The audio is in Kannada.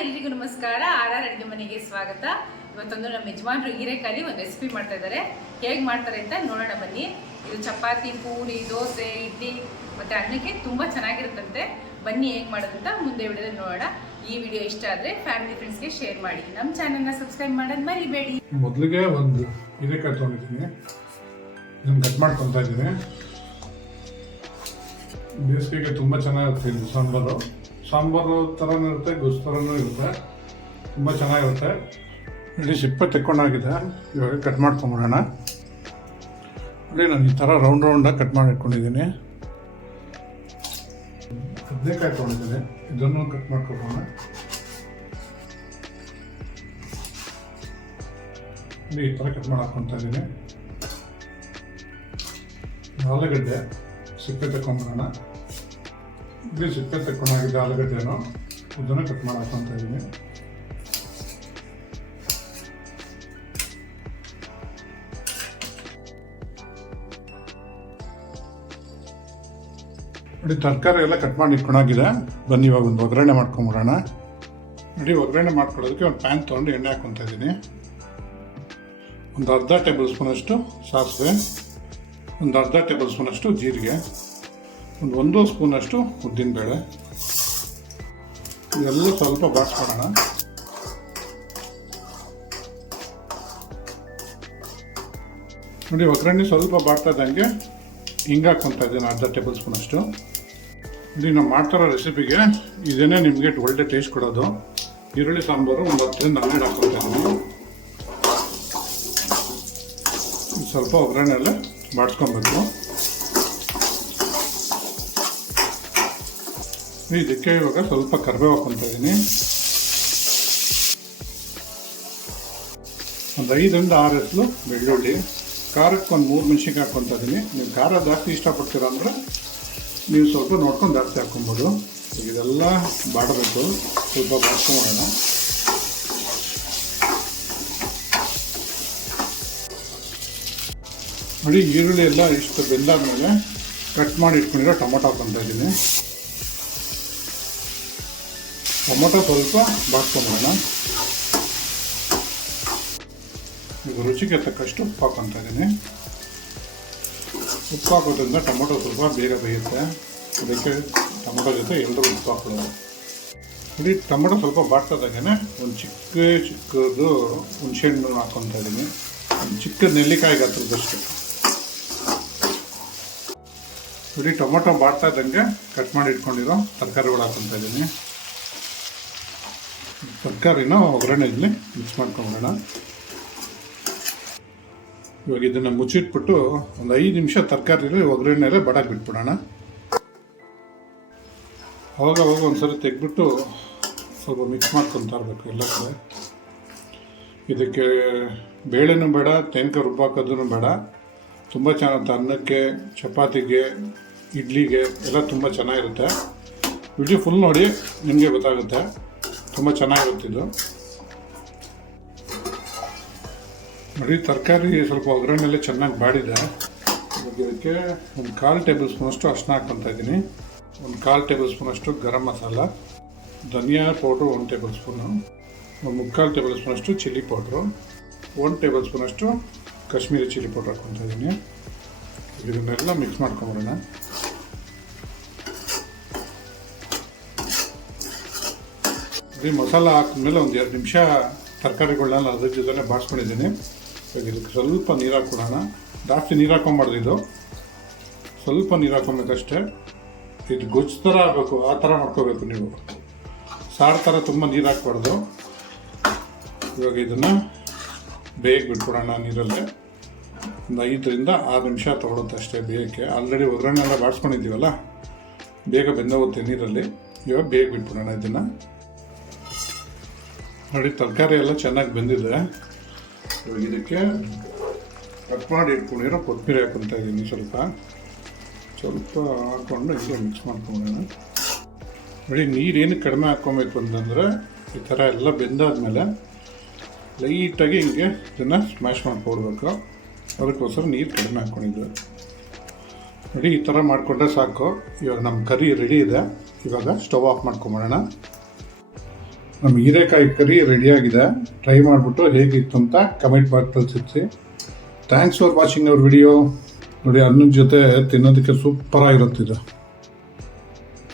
ಎಲ್ರಿಗೂ ನಮಸ್ಕಾರ. ಆರ್ ಅಡುಗೆ ಮನೆಗೆ ಸ್ವಾಗತ. ಇವತ್ತೊಂದು ನಮ್ಮ ಯಜಮಾನರು ಹೀರೆಕಾಯಿ ಒಂದು ರೆಸಿಪಿ ಮಾಡ್ತಾ ಇದ್ದಾರೆ. ಹೇಗೆ ಮಾಡ್ತಾರೆ ಅಂತ ನೋಡೋಣ ಬನ್ನಿ. ಇದು ಚಪಾತಿ, ಪೂರಿ, ದೋಸೆ, ಇಡ್ಲಿ ಮತ್ತು ಅನ್ನಕ್ಕೆ ತುಂಬ ಚೆನ್ನಾಗಿರುತ್ತಂತೆ. ಬನ್ನಿ ಹೇಗೆ ಮಾಡೋದಂತ ಮುಂದೆ ವಿಡಿಯೋದಲ್ಲಿ ನೋಡೋಣ. ಈ ವಿಡಿಯೋ ಇಷ್ಟ ಆದರೆ ಫ್ಯಾಮಿಲಿ ಫ್ರೆಂಡ್ಸ್ಗೆ ಶೇರ್ ಮಾಡಿ. ನಮ್ಮ ಚಾನಲ್ನ ಸಬ್ಸ್ಕ್ರೈಬ್ ಮಾಡೋದು ಮರಿಬೇಡಿ. ಮೊದಲಿಗೆ ಒಂದು ಹೀರೆಕಾಯಿ ತೊಗೊಂಡಿದ್ದೀನಿ, ಇದನ್ನು ಕಟ್ ಮಾಡ್ಕೊತಾ ಇದ್ದೀನಿ. ಬೇಸಿಗೆಗೆ ತುಂಬ ಚೆನ್ನಾಗಿರುತ್ತೆ ಇದು ಸಾಂಬಾರು ಥರನೂ ಇರುತ್ತೆ, ಗೊಜ್ಜು ಥರನೂ ಇರುತ್ತೆ, ತುಂಬ ಚೆನ್ನಾಗಿರುತ್ತೆ. ಇಲ್ಲಿ ಸಿಪ್ಪೆ ತೆಕ್ಕೊಂಡಾಗಿದೆ, ಇವಾಗ ಕಟ್ ಮಾಡ್ಕೊಂಬಿಡೋಣ. ಅಲ್ಲಿ ನಾನು ಈ ಥರ ರೌಂಡಾಗಿ ಕಟ್ ಮಾಡಿ ಇಟ್ಕೊಂಡಿದ್ದೀನಿ. ಬದನೆಕಾಯಿ ತೊಗೊಂಡಿದ್ದೀನಿ, ಇದನ್ನು ಕಟ್ ಮಾಡ್ಕೊಬೋಣ. ಇಲ್ಲಿ ಈ ಥರ ಕಟ್ ಮಾಡಿ ಹಾಕ್ಕೊತಾ ಇದ್ದೀನಿ. ಆಲೂಗಡ್ಡೆ ಸಿಪ್ಪೆ ತಗೊಂಡ್ಬಿಡೋಣ. ಇಲ್ಲಿ ಸಿಪ್ಪೆ ತಗೊಂಡಾಗಿದೆ ಆಲೂಗಡ್ಡೆನೂ, ಇದನ್ನು ಕಟ್ ಮಾಡಿ ಹಾಕ್ಕೊತಾ ಇದ್ದೀನಿ. ನೋಡಿ ತರಕಾರಿ ಎಲ್ಲ ಕಟ್ ಮಾಡಿ ಇಟ್ಕೊಂಡಾಗಿದೆ. ಬನ್ನಿ ಇವಾಗ ಒಂದು ಒಗ್ಗರಣೆ ಮಾಡ್ಕೊಂಬಿಡೋಣ. ನೋಡಿ ಒಗ್ಗರಣೆ ಮಾಡ್ಕೊಳ್ಳೋದಕ್ಕೆ ಒಂದು ಪ್ಯಾನ್ ತೊಗೊಂಡು ಎಣ್ಣೆ ಹಾಕ್ಕೊತಾ ಇದ್ದೀನಿ. ಒಂದು ಅರ್ಧ ಟೇಬಲ್ ಸ್ಪೂನಷ್ಟು ಸಾಸಿವೆ, ಒಂದು ಅರ್ಧ ಟೇಬಲ್ ಸ್ಪೂನಷ್ಟು ಜೀರಿಗೆ, ಒಂದು ಸ್ಪೂನಷ್ಟು ಉದ್ದಿನಬೇಳೆ, ಇದೆಲ್ಲ ಸ್ವಲ್ಪ ಬಾಡಿಸ್ಕೊಳ್ಳೋಣ. ನೋಡಿ ಒಗ್ಗರಣೆ ಸ್ವಲ್ಪ ಬಾಡ್ತಾ ಇದ್ದಂಗೆ ಹಿಂಗೆ ಹಾಕ್ಕೊತಾ ಇದ್ದೀನಿ, ಅರ್ಧ ಟೇಬಲ್ ಸ್ಪೂನಷ್ಟು. ಇಲ್ಲಿ ನಾವು ಮಾಡ್ತಾರೋ ರೆಸಿಪಿಗೆ ಇದೇನೇ ನಿಮಗೆ ಒಳ್ಳೆ ಟೇಸ್ಟ್ ಕೊಡೋದು. ಈರುಳ್ಳಿ ಸಾಂಬಾರು ಒಂದು 10-12 ಹಾಕ್ಕೊತಾ ಇದ್ದೀನಿ. ಸ್ವಲ್ಪ ಒಗ್ಗರಣೆಲ್ಲ ಬಾಡಿಸ್ಕೊಬೇಕು. ಇದಕ್ಕೆ ಇವಾಗ ಸ್ವಲ್ಪ ಕರಿಬೇವು ಹಾಕ್ಕೊತಾ ಇದ್ದೀನಿ. ಒಂದು 5-6 ಎಸಳು ಬೆಳ್ಳುಳ್ಳಿ, ಖಾರಕ್ಕೆ ಒಂದು 3 ಮೆಣಸಿನ್ಕಾಯಿ ಹಾಕ್ಕೊತಾ ಇದ್ದೀನಿ. ನೀವು ಖಾರ ಜಾಸ್ತಿ ಇಷ್ಟಪಡ್ತೀರ ಅಂದರೆ ನೀವು ಸ್ವಲ್ಪ ನೋಡ್ಕೊಂಡು ಜಾಸ್ತಿ ಹಾಕ್ಕೊಬೋದು. ಇದೆಲ್ಲ ಬಾಡಬೇಕು, ಸ್ವಲ್ಪ ಬಾಡ್ಸ್ಕೊಂಬೋಣ. ನೋಡಿ ಈರುಳ್ಳಿ ಎಲ್ಲ ಇಷ್ಟು ಬೆಂದಾದ್ಮೇಲೆ ಕಟ್ ಮಾಡಿ ಇಟ್ಕೊಂಡಿರೋ ಟೊಮೊಟೊ ಹಾಕ್ಕೊತಾ ಇದ್ದೀನಿ. ಟೊಮೊಟೊ ಸ್ವಲ್ಪ ಬಾಡ್ಸ್ಕೊಂಬೋಣ. ಈಗ ರುಚಿಗೆ ತಕ್ಕಷ್ಟು ಉಪ್ಪು ಹಾಕ್ಕೊತಾ ಇದ್ದೀನಿ. ಉಪ್ಪು ಹಾಕೋದ್ರಿಂದ ಟೊಮೊಟೊ ಸ್ವಲ್ಪ ಬೇಗ ಬೇಯುತ್ತೆ. ಅದಕ್ಕೆ ಟೊಮೊಟೊ ಜೊತೆ ಎಲ್ಲರೂ ಉಪ್ಪು ಹಾಕೋದು. ನೋಡಿ ಟೊಮೊಟೊ ಸ್ವಲ್ಪ ಬಾಡ್ತದಾಗೇ ಒಂದು ಚಿಕ್ಕದು ಹುಣಸೆಹಣ್ಣು ಹಾಕ್ಕೊತಾ ಇದ್ದೀನಿ. ಒಂದು ಚಿಕ್ಕ ನೆಲ್ಲಿಕಾಯಿ ಗಾತ್ರದಷ್ಟು. ನೋಡಿ ಟೊಮೊಟೊ ಬಾಡ್ತಾ ಇದ್ದಂಗೆ ಕಟ್ ಮಾಡಿ ಇಟ್ಕೊಂಡಿರೋ ತರಕಾರಿಗಳು ಹಾಕ್ಕೊತಾ ಇದ್ದೀನಿ. ತರಕಾರಿನ ಒಗ್ಗರಣೆಯಲ್ಲಿ ಮಿಕ್ಸ್ ಮಾಡ್ಕೊಂಬಿಡೋಣ. ಇವಾಗ ಇದನ್ನು ಮುಚ್ಚಿಟ್ಬಿಟ್ಟು ಒಂದು 5 ನಿಮಿಷ ತರಕಾರಿಲಿ ಒಗ್ಗರಣೆಯಲ್ಲೇ ಬಡಕ್ಕೆ ಬಿಟ್ಬಿಡೋಣ. ಅವಾಗ ಒಂದ್ಸರಿ ತೆಗೆದ್ಬಿಟ್ಟು ಸ್ವಲ್ಪ ಮಿಕ್ಸ್ ಮಾಡ್ಕೊತಾ ಇರಬೇಕು ಎಲ್ಲ ಕಡೆ. ಇದಕ್ಕೆ ಬೇಳೆನೂ ಬೇಡ, ತೆಂಕ ರುಬ್ಬಾಕೋದೂ ಬೇಡ. ತುಂಬ ಚೆನ್ನಾಗಿರುತ್ತೆ. ಅನ್ನಕ್ಕೆ, ಚಪಾತಿಗೆ, ಇಡ್ಲಿಗೆ ಎಲ್ಲ ತುಂಬ ಚೆನ್ನಾಗಿರುತ್ತೆ. ವಿಡಿಯೋ ಫುಲ್ ನೋಡಿ, ನಿಮಗೆ ಗೊತ್ತಾಗುತ್ತೆ. ತುಂಬ ಚೆನ್ನಾಗಿರುತ್ತಿದ್ದು. ನೋಡಿ ತರಕಾರಿ ಸ್ವಲ್ಪ ಒಗ್ಗರಣೆಲ್ಲೇ ಚೆನ್ನಾಗಿ ಬಾಡಿದೆ. ಇದಕ್ಕೆ ಒಂದು 1/4 ಟೇಬಲ್ ಸ್ಪೂನಷ್ಟು ಅರಿಶಿನ ಹಾಕ್ಕೊತಾ ಇದ್ದೀನಿ. ಒಂದು 1/4 ಟೇಬಲ್ ಸ್ಪೂನಷ್ಟು ಗರಂ ಮಸಾಲ, ಧನಿಯಾ ಪೌಡ್ರು 1 ಟೇಬಲ್ ಸ್ಪೂನು, ಒಂದು 3/4 ಟೇಬಲ್ ಸ್ಪೂನಷ್ಟು ಚಿಲ್ಲಿ ಪೌಡ್ರು, 1 ಟೇಬಲ್ ಸ್ಪೂನಷ್ಟು ಕಾಶ್ಮೀರಿ ಚಿಲ್ಲಿ ಪೌಡ್ರ್ ಹಾಕ್ಕೊತಾ ಇದ್ದೀನಿ. ಇದನ್ನೆಲ್ಲ ಮಿಕ್ಸ್ ಮಾಡ್ಕೊಂಬಿಡೋಣ. ಈ ಮಸಾಲ ಹಾಕಿದ್ಮೇಲೆ ಒಂದು 2 ನಿಮಿಷ ತರಕಾರಿಗಳನ್ನೆಲ್ಲ ಅದ್ರ ಜೊತೆ ಬಾಡಿಸ್ಕೊಂಡಿದ್ದೀನಿ. ಇದಕ್ಕೆ ಸ್ವಲ್ಪ ನೀರು ಹಾಕ್ಕೊಡೋಣ. ಜಾಸ್ತಿ ನೀರು ಹಾಕ್ಕೊಂಬಾರ್ದು, ಇದು ಸ್ವಲ್ಪ ನೀರು ಹಾಕ್ಕೊಬೇಕಷ್ಟೇ. ಇದು ಗೊಜ್ಜು ಥರ ಆಗಬೇಕು, ಆ ಥರ ಮಾಡ್ಕೋಬೇಕು ನೀವು. ಸಾರು ಥರ ತುಂಬ ನೀರು ಹಾಕ್ಬಾರ್ದು. ಇವಾಗ ಇದನ್ನು ಬೇಗ ಬಿಟ್ಬಿಡೋಣ ನೀರಲ್ಲೇ. ಒಂದು 5-6 ನಿಮಿಷ ತೊಗೊಳುತ್ತೆ ಅಷ್ಟೇ ಬೇಯಕ್ಕೆ. ಆಲ್ರೆಡಿ ಒಗ್ಗರಣೆ ಎಲ್ಲ ಬಾಡಿಸ್ಕೊಂಡಿದ್ದೀವಲ್ಲ, ಬೇಗ ಬೆಂದೋಗುತ್ತೆ ನೀರಲ್ಲಿ. ಇವಾಗ ಬೇಗ ಬಿಟ್ಬಿಡೋಣ ಇದನ್ನು. ನೋಡಿ ತರಕಾರಿ ಎಲ್ಲ ಚೆನ್ನಾಗಿ ಬೆಂದಿದೆ. ಇವಾಗ ಇದಕ್ಕೆ ಕಟ್ ಮಾಡಿ ಇಟ್ಕೊಂಡಿರೋ ಕೊತ್ತಂಬರಿ ಹಾಕ್ಕೊತಾ ಇದ್ದೀನಿ. ಸ್ವಲ್ಪ ಹಾಕ್ಕೊಂಡು ಹಿಂಗೆ ಮಿಕ್ಸ್ ಮಾಡ್ಕೊಂಬಿಡೋಣ. ನೋಡಿ ನೀರೇನು ಕಡಿಮೆ ಹಾಕ್ಕೊಬೇಕು ಅಂತಂದರೆ ಈ ಥರ ಎಲ್ಲ ಬೆಂದಾದ್ಮೇಲೆ ಲೈಟಾಗಿ ಹಿಂಗೆ ಇದನ್ನು ಸ್ಮ್ಯಾಶ್ ಮಾಡ್ಕೊಡ್ಬೇಕು. ಅದಕ್ಕೋಸ್ಕರ ನೀರು ಕಡಿಮೆ ಹಾಕ್ಕೊಂಡಿದ್ದು. ನೋಡಿ ಈ ಥರ ಮಾಡಿಕೊಂಡ್ರೆ ಸಾಕು. ಇವಾಗ ನಮ್ಮ ಕರಿ ರೆಡಿ ಇದೆ. ಇವಾಗ ಸ್ಟವ್ ಆಫ್ ಮಾಡ್ಕೊಂಬಿಡೋಣ. ನಮ್ಮ ಹೀರೆಕಾಯಿ ಕರಿ ರೆಡಿಯಾಗಿದೆ. ಟ್ರೈ ಮಾಡಿಬಿಟ್ಟು ಹೇಗಿತ್ತು ಅಂತ ಕಮೆಂಟ್ ಬಾಕ್ಸ್ ತಿಳಿಸಿ. Thanks for watching our video. ನೋಡಿ, ಅನ್ನದ ಜೊತೆ ತಿನ್ನೋದಕ್ಕೆ ಸೂಪರಾಗಿರುತ್ತಿದೆ.